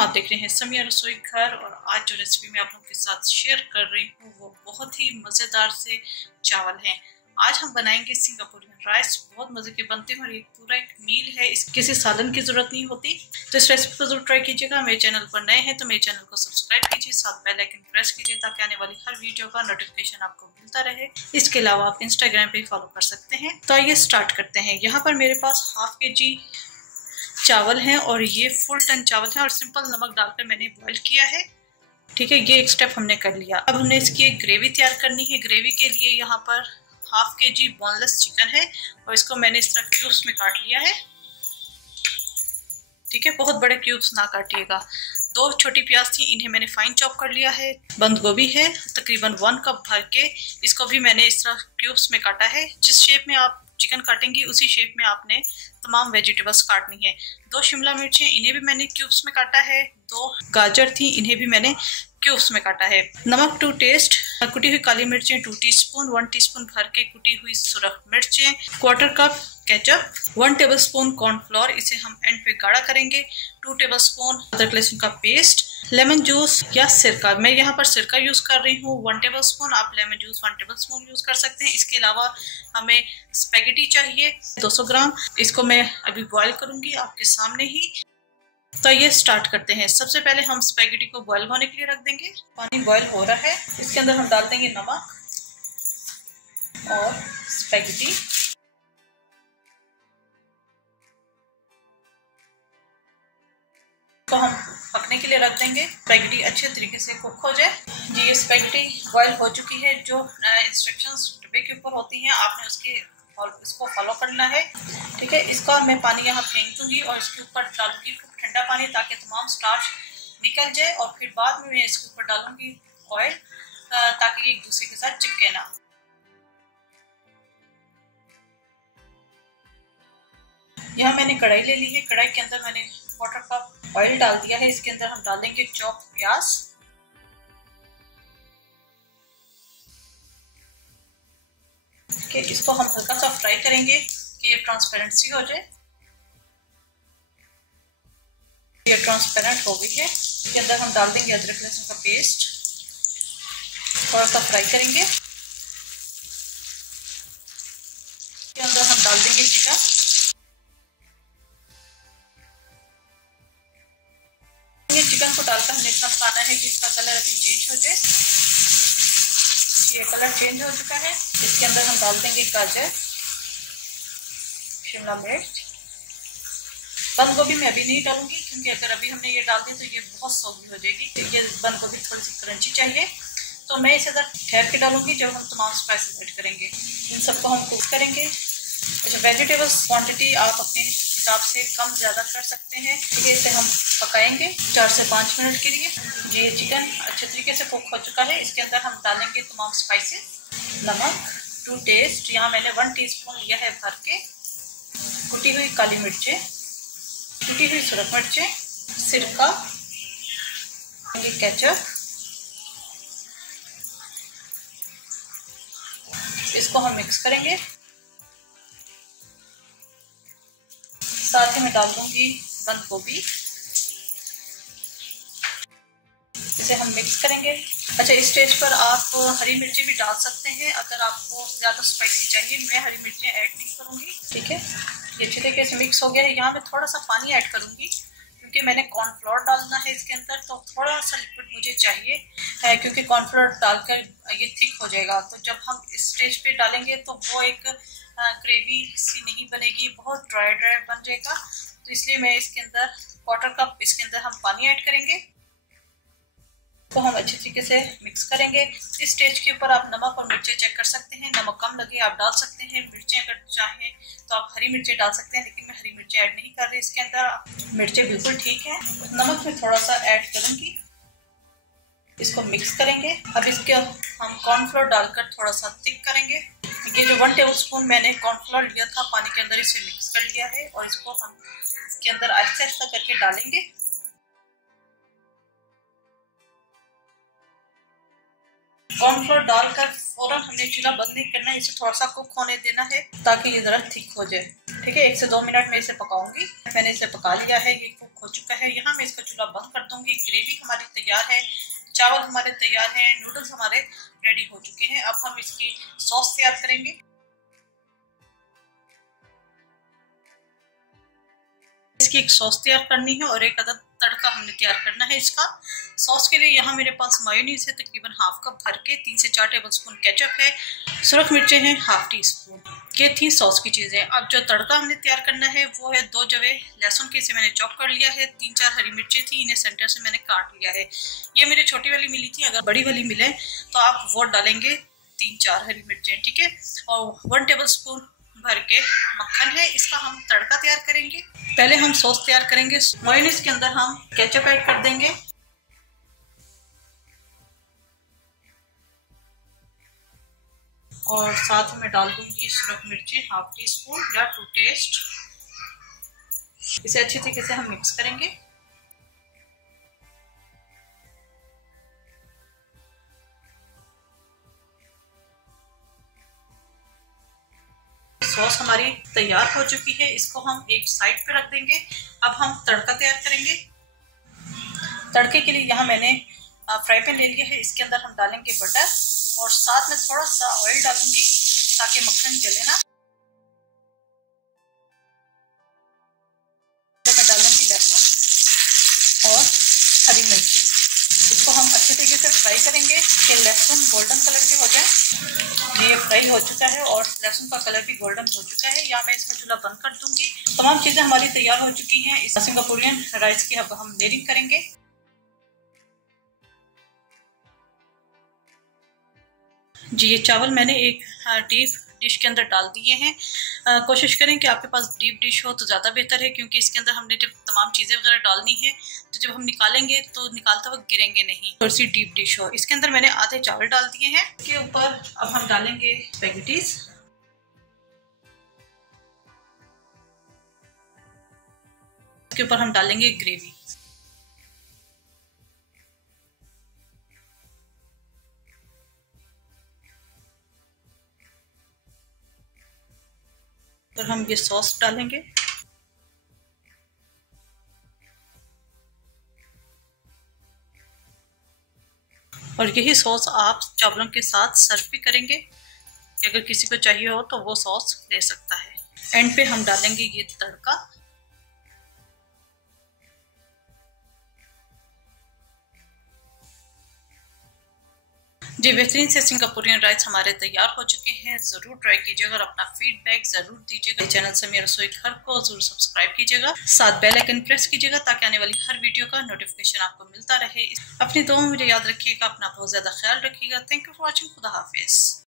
आप देख रहे हैं समिया रसोई घर। और आज जो रेसिपी मैं आप लोगों के साथ शेयर कर रही हूँ वो बहुत ही मज़ेदार से चावल हैं। आज हम बनाएंगे सिंगापुरियन राइस। बहुत मज़े के बनते हैं और ये पूरा एक मील है, इस किसी सालन की ज़रूरत नहीं होती। तो इस रेसिपी को जरूर ट्राई कीजिएगा। मेरे चैनल पर नए हैं तो मेरे चैनल को सब्सक्राइब कीजिए, साथ बेल आइकन प्रेस कीजिए ताकि आने वाली हर वीडियो का नोटिफिकेशन आपको मिलता रहे। इसके अलावा आप इंस्टाग्राम पे फॉलो कर सकते हैं। तो आइए स्टार्ट करते हैं। यहाँ पर मेरे पास हाफ kg चावल हैं और ये फुल टन चावल है और सिंपल नमक डालकर मैंने बॉईल किया है। ठीक है, ये एक स्टेप हमने कर लिया। अब हमने इसकी एक ग्रेवी तैयार करनी है। ग्रेवी के लिए यहाँ पर हाफ kg बोनलेस चिकन है और इसको मैंने इस तरह क्यूब्स में काट लिया है। ठीक है, बहुत बड़े क्यूब्स ना काटिएगा। 2 छोटी प्याज थी, इन्हें मैंने फाइन चॉप कर लिया है। बंद गोभी है तकरीबन 1 कप भर के, इसको भी मैंने इस तरह क्यूब्स में काटा है। जिस शेप में आप चिकन काटेंगी उसी शेप में आपने तमाम वेजिटेबल्स काटनी है। 2 शिमला मिर्चें, इन्हें भी मैंने क्यूब्स में काटा है। 2 गाजर थी, इन्हें भी मैंने क्यूब्स में काटा है। नमक टू टेस्ट, कुटी हुई काली मिर्चें 2 टीस्पून, 1 टीस्पून भर के कुटी हुई सुरख मिर्चें, 1/4 कप केचप, 1 टेबलस्पून कॉर्नफ्लोर, इसे हम एंड पे गाढ़ा करेंगे, 2 टेबलस्पून अदरक लहसुन का पेस्ट, लेमन जूस या सिरका, मैं यहाँ पर सिरका यूज कर रही हूँ 1 टेबलस्पून, आप लेमन जूस 1 टेबलस्पून यूज कर सकते हैं। इसके अलावा हमें स्पेगेटी चाहिए 200 ग्राम, इसको मैं अभी बॉईल करूंगी आपके सामने ही। तो ये स्टार्ट करते हैं। सबसे पहले हम स्पेगेटी को बॉईल होने के लिए रख देंगे। पानी बॉईल हो रहा है, इसके अंदर हम डाल देंगे नमक और स्पेगेटी। तो हम पकने के लिए रख देंगे। स्पेगेटी अच्छे तरीके से कुक हो जाए। जी, ये स्पेगेटी बॉईल हो चुकी है। जो इंस्ट्रक्शंस डिब्बे के ऊपर होती हैं आपने इसको फॉलो करना है। ठीक है, इसका मैं पानी यहाँ फेंक दूंगी और इसके ऊपर डालूंगी खूब ठंडा पानी ताकि तमाम स्टार्च निकल जाए। और फिर बाद में मैं इसके ऊपर डालूंगी ऑयल ताकि एक दूसरे के साथ चिपके ना। यहाँ मैंने कढ़ाई ले ली है। कढ़ाई के अंदर मैंने 1/4 कप ऑयल डाल दिया है। इसके अंदर हम डालेंगे चॉप प्याज, कि इसको हम हल्का सा फ्राई करेंगे कि ये ट्रांसपेरेंसी हो जाए। ये ट्रांसपेरेंट हो गई है। इसके अंदर हम डाल देंगे अदरक लहसुन का पेस्ट, थोड़ा सा फ्राई करेंगे। इसके अंदर हम डाल देंगे चिकन। चिकन को डालकर हमने इतना पकाना है कि इसका कलर अभी चेंज हो जाए। ये कलर चेंज हो चुका है। इसके अंदर हम डाल देंगे गाजर, शिमला मिर्च, बंद गोभी मैं अभी नहीं डालूंगी क्योंकि अगर अभी हमने ये डाल दिया तो ये बहुत सॉगी हो जाएगी। ये बंद गोभी थोड़ी सी क्रंची चाहिए, तो मैं इसे ठहर के डालूंगी जब हम तमाम स्पाइसेस ऐड करेंगे। इन सबको हम कुक करेंगे। अच्छा, वेजिटेबल्स क्वांटिटी आप अपने हिसाब से कम ज़्यादा कर सकते हैं। ठीक है, इसे हम पकाएंगे 4 से 5 मिनट के लिए। ये चिकन अच्छे तरीके से कुक हो चुका है। इसके अंदर हम डालेंगे तमाम स्पाइसेस। नमक टू टेस्ट, यहाँ मैंने 1 टीस्पून लिया है भर के, कुटी हुई काली मिर्चें, कुटी हुई सुरख मिर्चें, सिरका, केचप, इसको हम मिक्स करेंगे। साथ ही मैं डाल दूंगी बंद गोभी, इसे हम मिक्स करेंगे। अच्छा, इस स्टेज पर आप हरी मिर्ची भी डाल सकते हैं अगर आपको ज़्यादा स्पाइसी चाहिए। मैं हरी मिर्चें ऐड नहीं करूँगी। ठीक है, ये अच्छे तरीके से मिक्स हो गया है। यहाँ मैं थोड़ा सा पानी ऐड करूँगी क्योंकि मैंने कॉर्नफ्लोर डालना है इसके अंदर, तो थोड़ा सा लिक्विड मुझे चाहिए है क्योंकि कॉर्नफ्लोर डालकर ये थिक हो जाएगा। तो जब हम इस स्टेज पे डालेंगे तो वो एक ग्रेवी सी नहीं बनेगी, बहुत ड्राई बन जाएगा। तो इसलिए मैं इसके अंदर 1/4 कप इसके अंदर हम पानी ऐड करेंगे। तो हम अच्छे तरीके से मिक्स करेंगे। इस स्टेज के ऊपर आप नमक और मिर्चें चेक कर सकते हैं। नमक कम लगे आप डाल सकते हैं। मिर्चें अगर चाहें तो आप हरी मिर्चें डाल सकते हैं, लेकिन मैं हरी मिर्चें ऐड नहीं कर रही इसके अंदर। मिर्चें बिल्कुल ठीक है। नमक में थोड़ा सा ऐड करूंगी, इसको मिक्स करेंगे। अब इसके हम कॉर्नफ्लोर डालकर थोड़ा सा थिक करेंगे। ये जो 1 टेबलस्पून मैंने कॉर्नफ्लोर लिया था पानी के अंदर, इसे मिक्स कर लिया है और इसको हम इसके अंदर आहिस्ता आहिस्ता करके डालेंगे। कॉर्नफ्लोर डालकर फौरन हमने चूल्हा बंद नहीं करना है, इसे थोड़ा सा कुक होने देना है ताकि ये जरा थिक हो जाए। ठीक है, 1 से 2 मिनट में इसे पकाऊंगी। मैंने इसे पका लिया है, ये कुक कुक हो चुका है। यहाँ मैं इसका चूल्हा बंद कर दूंगी। ग्रेवी हमारी तैयार है, चावल हमारे तैयार हैं, नूडल्स हमारे रेडी हो चुके हैं। अब हम इसकी सॉस तैयार करेंगे। इसकी एक सॉस तैयार करनी है और एक अदद तड़का हमने तैयार करना है इसका। सॉस के लिए यहाँ मेरे पास मायोनीज है तकरीबन हाफ कप भर के, 3 से 4 टेबलस्पून केचप है, सुरख मिर्चें हैं हाफ टी स्पून। ये थी सॉस की चीज़ें। अब जो तड़का हमने तैयार करना है वो है 2 जवे लहसुन के, इसे मैंने चॉप कर लिया है। 3-4 हरी मिर्चें थी, इन्हें सेंटर से मैंने काट लिया है। ये मेरे छोटी वाली मिली थी, अगर बड़ी वाली मिले तो आप वो डालेंगे 3-4 हरी मिर्चें, ठीक है। और 1 टेबल स्पून भर के मक्खन है, इसका हम तड़का तैयार करेंगे। पहले हम सॉस तैयार करेंगे। मायोनीज के अंदर हम केचप ऐड कर देंगे और साथ में डाल दूंगी सुरख मिर्ची हाफ टी स्पून या 2 टेस्ट। इसे अच्छी तरीके से हम मिक्स करेंगे। सॉस हमारी तैयार हो चुकी है, इसको हम एक साइड पे रख देंगे। अब हम तड़का तैयार करेंगे। तड़के के लिए यहाँ मैंने फ्राई पैन ले लिया है, इसके अंदर हम डालेंगे बटर और साथ में थोड़ा सा ऑयल डालूंगी ताकि मक्खन जले ना। मैं डालूंगी लहसुन और हरी मिर्ची, इसको हम अच्छे तरीके से फ्राई करेंगे कि लहसुन गोल्डन कलर के हो जाए। ये फ्राई हो चुका है और लहसुन का कलर भी गोल्डन हो चुका है। यहाँ मैं इसका चूल्हा बंद कर दूंगी। तमाम चीजें हमारी तैयार हो चुकी हैं। इस सिंगापुरियन राइस की अब हम लेयरिंग करेंगे। जी, ये चावल मैंने एक डीप डिश के अंदर डाल दिए हैं। कोशिश करें कि आपके पास डीप डिश हो तो ज़्यादा बेहतर है, क्योंकि इसके अंदर हमने जब तमाम चीज़ें वगैरह डालनी है तो जब हम निकालेंगे तो निकालते वक्त गिरेंगे नहीं। थोड़ी सी डीप डिश हो। इसके अंदर मैंने आधे चावल डाल दिए हैं। इसके ऊपर अब हम डालेंगे स्पैगेटीज। इसके ऊपर हम डालेंगे ग्रेवी। तो हम ये सॉस डालेंगे और यही सॉस आप चावलों के साथ सर्व भी करेंगे कि अगर किसी को चाहिए हो तो वो सॉस ले सकता है। एंड पे हम डालेंगे ये तड़का। जी, बेहतरीन से सिंगापुरियन राइस हमारे तैयार हो चुके हैं। ज़रूर ट्राई कीजिएगा और अपना फीडबैक ज़रूर दीजिएगा। चैनल से मेरे रसोई घर को ज़रूर सब्सक्राइब कीजिएगा, साथ बेल आइकन प्रेस कीजिएगा ताकि आने वाली हर वीडियो का नोटिफिकेशन आपको मिलता रहे। अपनी दुआ में मुझे याद रखिएगा, अपना बहुत ज़्यादा ख्याल रखिएगा। Thank you for watching. खुदा हाफिज़।